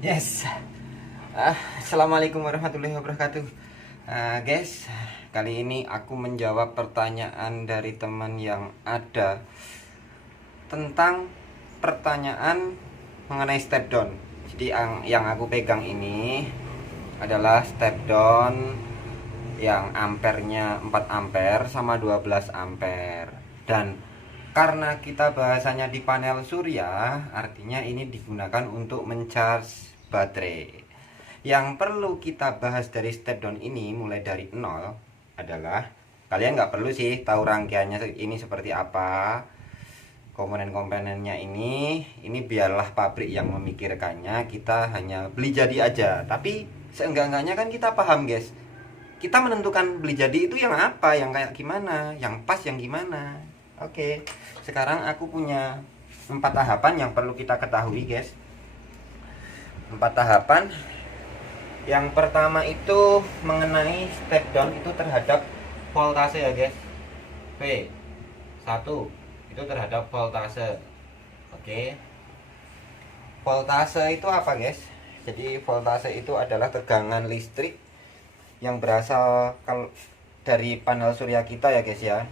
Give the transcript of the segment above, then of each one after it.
Yes. Assalamualaikum warahmatullahi wabarakatuh. Guys, kali ini aku menjawab pertanyaan dari teman yang ada tentang pertanyaan mengenai step down. Jadi yang aku pegang ini adalah step down yang ampernya 4 ampere sama 12 ampere. Dan karena kita bahasanya di panel surya, artinya ini digunakan untuk mencharge baterai. Yang perlu kita bahas dari step down ini mulai dari nol adalah, kalian nggak perlu sih tahu rangkaiannya ini seperti apa, komponen-komponennya ini biarlah pabrik yang memikirkannya, kita hanya beli jadi aja. Tapi seenggak-enggaknya kan kita paham guys, kita menentukan beli jadi itu yang apa, yang kayak gimana, yang pas yang gimana. Oke, sekarang aku punya 4 tahapan yang perlu kita ketahui guys. 4 tahapan. Yang pertama itu mengenai step down itu terhadap voltase ya guys. V1 itu terhadap voltase. Oke. Voltase itu apa guys? Jadi voltase itu adalah tegangan listrik yang berasal dari panel surya kita ya guys ya.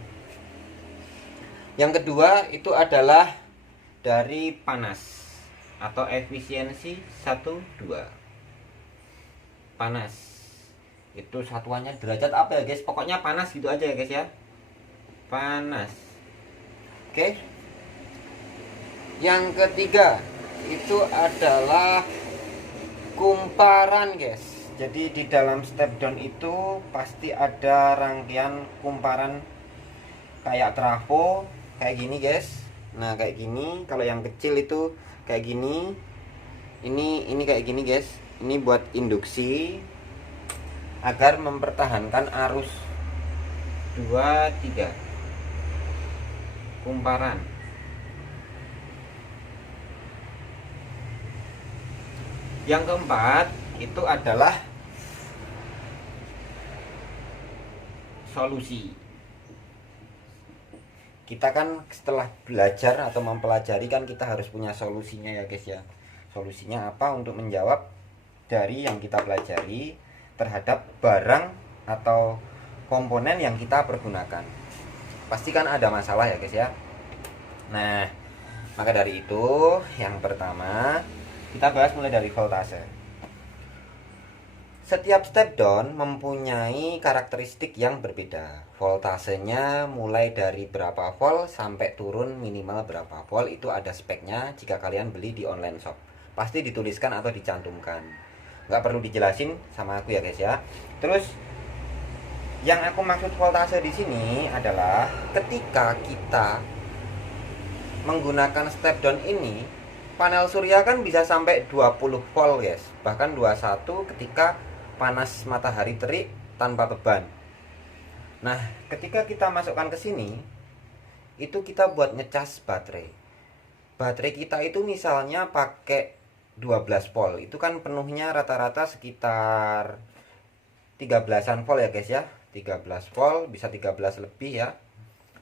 Yang kedua itu adalah dari panas atau efisiensi 1, 2. Panas itu satuannya derajat apa ya guys? Pokoknya panas gitu aja ya guys ya. Panas. Oke. Yang ketiga itu adalah kumparan guys. Jadi di dalam step down itu pasti ada rangkaian kumparan kayak trafo kayak gini guys. Nah kayak gini. Kalau yang kecil itu kayak gini. Ini kayak gini guys. Ini buat induksi agar mempertahankan arus 2, 3 kumparan. Yang keempat itu adalah solusi. Kita kan setelah belajar atau mempelajari kan kita harus punya solusinya ya guys ya. Solusinya apa untuk menjawab dari yang kita pelajari terhadap barang atau komponen yang kita pergunakan. Pasti kan ada masalah ya guys ya. Nah, maka dari itu yang pertama kita bahas mulai dari voltase. Setiap step down mempunyai karakteristik yang berbeda. Voltasenya mulai dari berapa volt sampai turun minimal berapa volt itu ada speknya jika kalian beli di online shop. Pasti dituliskan atau dicantumkan. Nggak perlu dijelasin sama aku ya guys ya. Terus yang aku maksud voltase di sini adalah ketika kita menggunakan step down ini, panel surya kan bisa sampai 20 volt guys. Bahkan 21 ketika panas matahari terik tanpa beban. Nah, ketika kita masukkan ke sini, itu kita buat ngecas baterai. Baterai kita itu misalnya pakai 12 volt. Itu kan penuhnya rata-rata sekitar 13-an volt ya guys ya. 13 volt, bisa 13 lebih ya.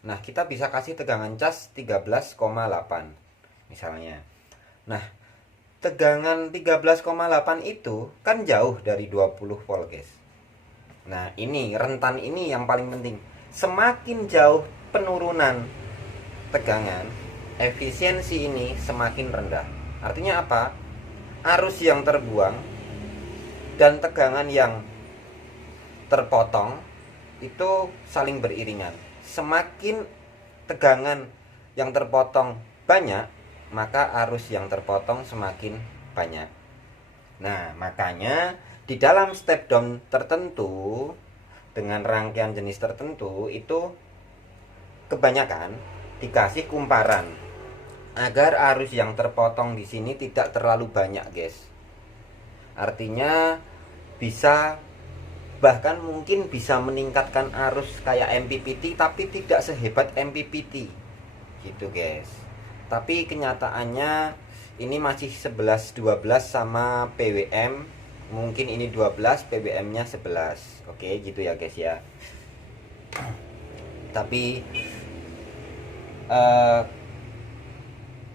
Nah, kita bisa kasih tegangan cas 13,8 misalnya. Nah, tegangan 13,8 itu kan jauh dari 20 volt guys. Nah ini rentan ini yang paling penting. Semakin jauh penurunan tegangan, efisiensi ini semakin rendah. Artinya apa? Arus yang terbuang dan tegangan yang terpotong itu saling beriringan. Semakin tegangan yang terpotong banyak, maka arus yang terpotong semakin banyak. Nah, makanya di dalam step down tertentu dengan rangkaian jenis tertentu itu kebanyakan dikasih kumparan agar arus yang terpotong di sini tidak terlalu banyak, guys. Artinya bisa bahkan mungkin bisa meningkatkan arus kayak MPPT tapi tidak sehebat MPPT. Gitu, guys. Tapi kenyataannya ini masih 11-12 sama PWM. Mungkin ini 12, PWM-nya 11. Oke, gitu ya guys ya. Tapi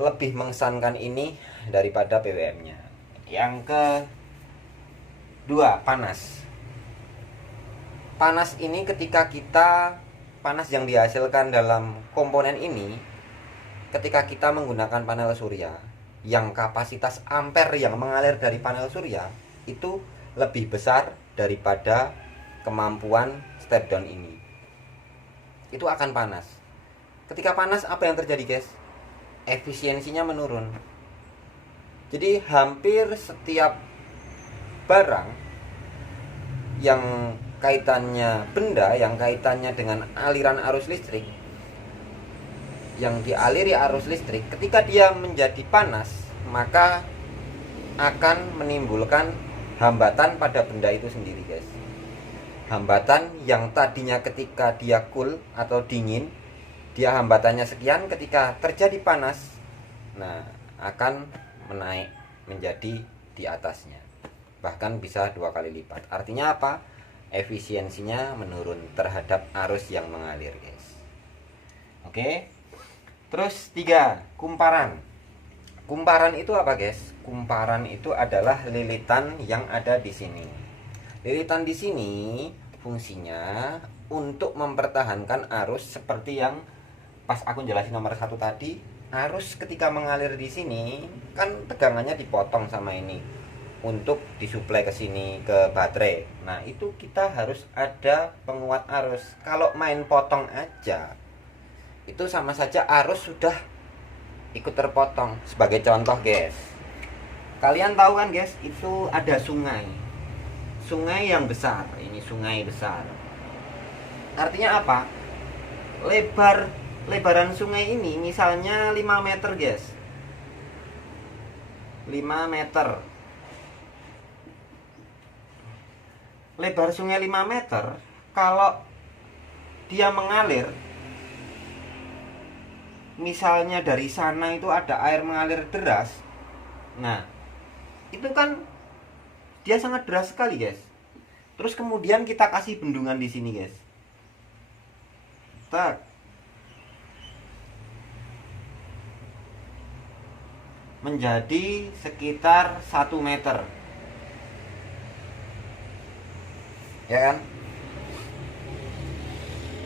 lebih mengesankan ini daripada PWM-nya. Yang kedua, panas. Panas ini panas yang dihasilkan dalam komponen ini ketika kita menggunakan panel surya, yang kapasitas ampere yang mengalir dari panel surya itu lebih besar daripada kemampuan step down ini. Itu akan panas. Ketika panas, apa yang terjadi, guys? Efisiensinya menurun. Jadi hampir setiap barang yang benda yang kaitannya dengan aliran arus listrik, yang dialiri arus listrik, ketika dia menjadi panas, maka akan menimbulkan hambatan pada benda itu sendiri, guys. Hambatan yang tadinya ketika dia cool atau dingin, dia hambatannya sekian, ketika terjadi panas, nah akan menaik menjadi di atasnya, bahkan bisa 2 kali lipat. Artinya apa? Efisiensinya menurun terhadap arus yang mengalir, guys. Oke. Terus 3, kumparan. Kumparan itu apa, guys? Kumparan itu adalah lilitan yang ada di sini. Lilitan di sini fungsinya untuk mempertahankan arus, seperti yang pas aku jelasin nomor 1 tadi. Arus ketika mengalir di sini kan tegangannya dipotong sama ini untuk disuplai ke sini ke baterai. Nah, itu kita harus ada penguat arus. Kalau main potong aja, itu sama saja arus sudah ikut terpotong. Sebagai contoh, guys, kalian tahu kan, guys, itu ada sungai. Sungai yang besar. Ini sungai besar. Artinya apa? Lebaran sungai ini misalnya 5 meter, guys. 5 meter. Lebar sungai 5 meter, kalau dia mengalir, misalnya dari sana itu ada air mengalir deras. Nah, itu kan dia sangat deras sekali, guys. Terus kemudian kita kasih bendungan di sini, guys. Tak. Menjadi sekitar 1 meter, ya kan?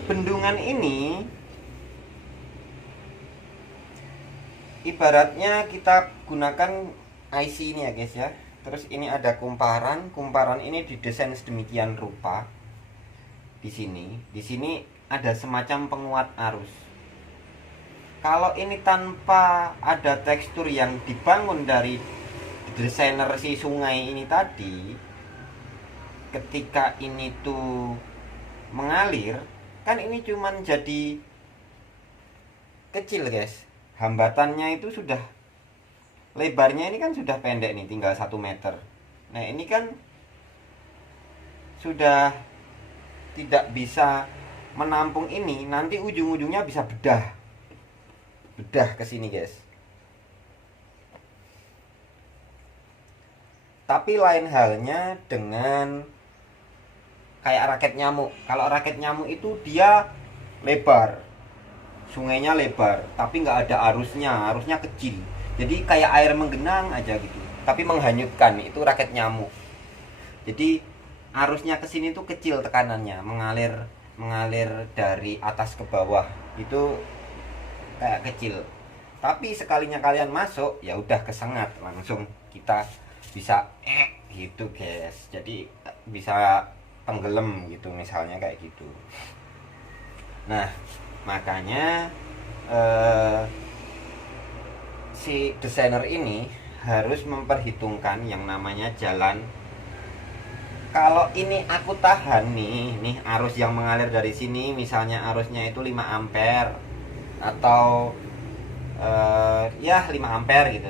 Bendungan ini ibaratnya kita gunakan IC ini, ya, guys, ya. Terus ini ada kumparan. Kumparan ini didesain sedemikian rupa. Di sini ada semacam penguat arus. Kalau ini tanpa ada tekstur yang dibangun dari desainer si sungai ini tadi, ketika ini tuh mengalir, kan ini cuman jadi kecil, guys. Hambatannya itu sudah, lebarnya ini kan sudah pendek nih, tinggal 1 meter. Nah, ini kan sudah tidak bisa menampung ini. Nanti ujung-ujungnya bisa bedah ke sini, guys. Tapi lain halnya dengan kayak raket nyamuk. Kalau raket nyamuk itu dia lebar, sungainya lebar, tapi nggak ada arusnya kecil. Jadi kayak air menggenang aja gitu, tapi menghanyutkan. Itu raket nyamuk. Jadi arusnya ke sini tuh kecil tekanannya, mengalir dari atas ke bawah. Itu kayak kecil. Tapi sekalinya kalian masuk, ya udah kesengat, langsung kita bisa gitu, guys. Jadi bisa tenggelam gitu, misalnya kayak gitu. Nah, makanya si desainer ini harus memperhitungkan yang namanya jalan. Kalau ini aku tahan nih arus yang mengalir dari sini, misalnya arusnya itu 5 ampere atau ya 5 ampere gitu.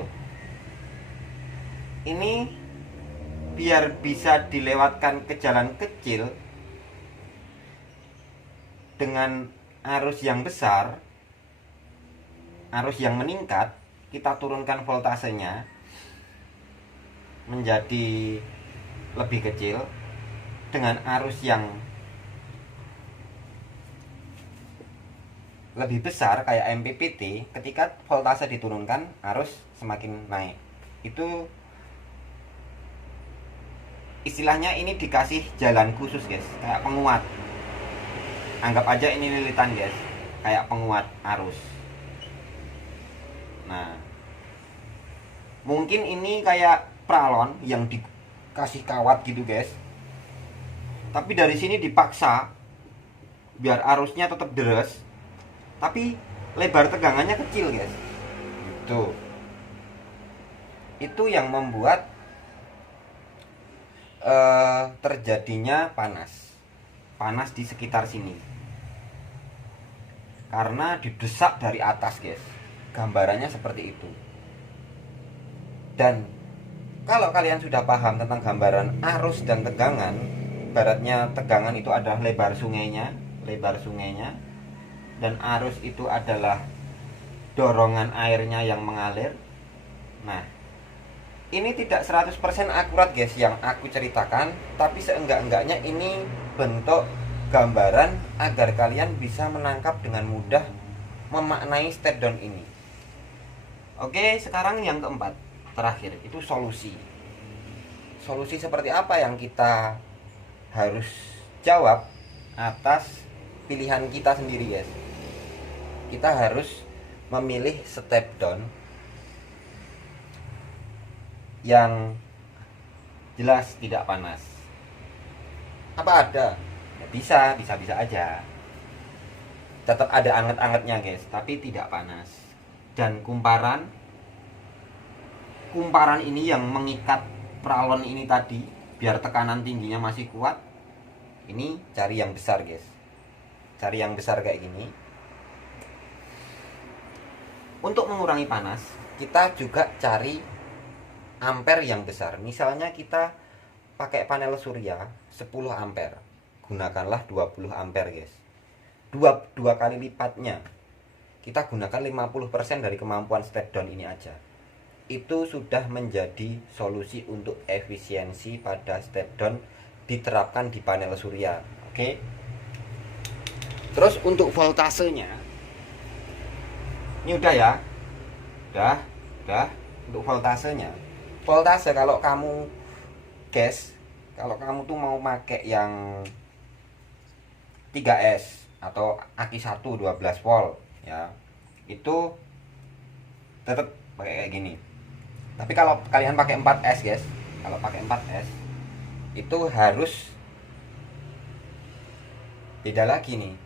Ini biar bisa dilewatkan ke jalan kecil dengan arus yang besar, arus yang meningkat, kita turunkan voltasenya menjadi lebih kecil dengan arus yang lebih besar kayak MPPT. Ketika voltase diturunkan, arus semakin naik. Itu istilahnya ini dikasih jalan khusus guys, kayak penguat. Anggap aja ini lilitan guys, kayak penguat arus. Nah, mungkin ini kayak pralon yang dikasih kawat gitu guys, tapi dari sini dipaksa biar arusnya tetap deres, tapi lebar tegangannya kecil guys. Itu yang membuat terjadinya panas di sekitar sini, karena didesak dari atas guys. Gambarannya seperti itu. Dan kalau kalian sudah paham tentang gambaran arus dan tegangan, ibaratnya tegangan itu adalah lebar sungainya, dan arus itu adalah dorongan airnya yang mengalir. Nah, ini tidak 100% akurat guys yang aku ceritakan, tapi seenggak-enggaknya ini bentuk gambaran agar kalian bisa menangkap dengan mudah, memaknai step down ini. Oke, sekarang yang keempat, terakhir, itu solusi. Solusi seperti apa yang kita harus jawab atas pilihan kita sendiri guys. Kita harus memilih step down yang jelas tidak panas. Apa ada? Ya bisa aja. Tetap ada anget-angetnya guys, tapi tidak panas. Dan kumparan ini yang mengikat pralon ini tadi, biar tekanan tingginya masih kuat. Ini cari yang besar guys. Cari yang besar kayak gini. Untuk mengurangi panas, kita juga cari ampere yang besar. Misalnya kita pakai panel surya 10 ampere, gunakanlah 20 ampere guys. Dua kali lipatnya. Kita gunakan 50% dari kemampuan step down ini aja. Itu sudah menjadi solusi untuk efisiensi pada step down diterapkan di panel surya. Oke. Terus untuk voltasenya, ini udah ya. Udah. Untuk voltasenya, kalau kamu guys, kalau kamu tuh mau pakai yang 3S atau aki 1 12 volt ya, itu tetap pakai kayak gini. Tapi kalau kalian pakai 4S guys, kalau pakai 4S itu harus beda lagi nih.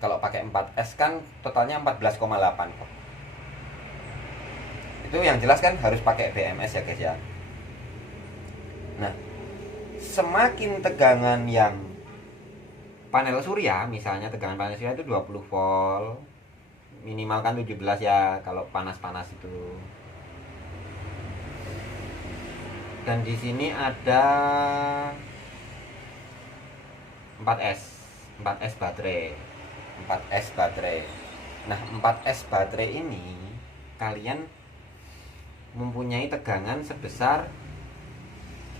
Kalau pakai 4S kan totalnya 14,8 kok. Itu yang jelas kan harus pakai BMS ya guys ya. Nah, semakin tegangan yang panel surya, misalnya tegangan panel surya itu 20 volt, minimal kan 17 ya kalau panas-panas itu. Dan di sini ada 4S baterai. Nah, 4S baterai ini kalian mempunyai tegangan sebesar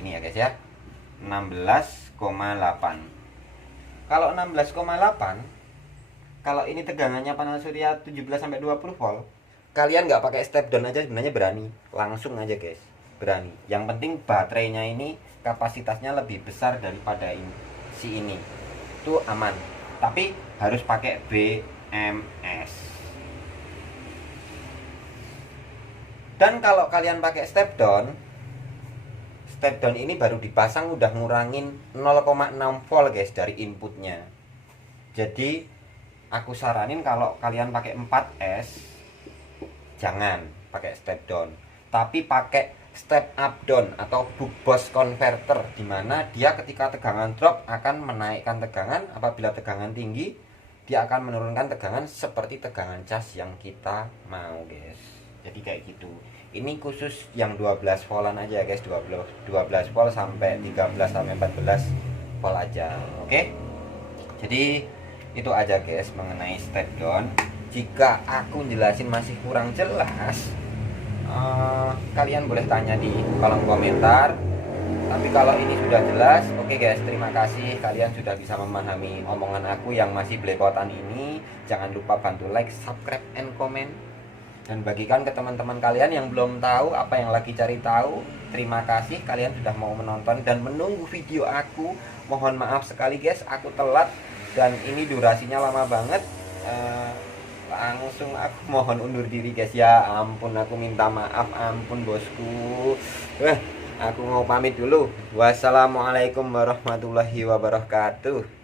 ini ya guys ya, 16,8. Kalau 16,8, kalau ini tegangannya panel surya 17 sampai 20 volt, kalian nggak pakai step down aja sebenarnya berani, langsung aja guys, berani. Yang penting baterainya ini kapasitasnya lebih besar daripada ini itu aman. Tapi harus pakai BMS. Dan kalau kalian pakai step down ini baru dipasang udah ngurangin 0,6 volt guys dari inputnya. Jadi aku saranin kalau kalian pakai 4S jangan pakai step down, tapi pakai step up down atau buck boost converter, dimana dia ketika tegangan drop akan menaikkan tegangan, apabila tegangan tinggi dia akan menurunkan tegangan seperti tegangan cas yang kita mau guys. Jadi kayak gitu. Ini khusus yang 12 voltan aja guys, 12 volt sampai 13 sampai 14 volt aja. Oke. Jadi itu aja guys mengenai step down. Jika aku jelasin masih kurang jelas, kalian boleh tanya di kolom komentar. Tapi kalau ini sudah jelas, oke guys, terima kasih kalian sudah bisa memahami omongan aku yang masih belepotan ini. Jangan lupa bantu like, subscribe, and comment. dan bagikan ke teman-teman kalian yang belum tahu apa yang lagi cari tahu. Terima kasih kalian sudah mau menonton dan menunggu video aku. Mohon maaf sekali guys, aku telat dan ini durasinya lama banget. Langsung aku mohon undur diri guys ya. Ampun, aku minta maaf, ampun bosku. Aku mau pamit dulu. Wassalamualaikum warahmatullahi wabarakatuh.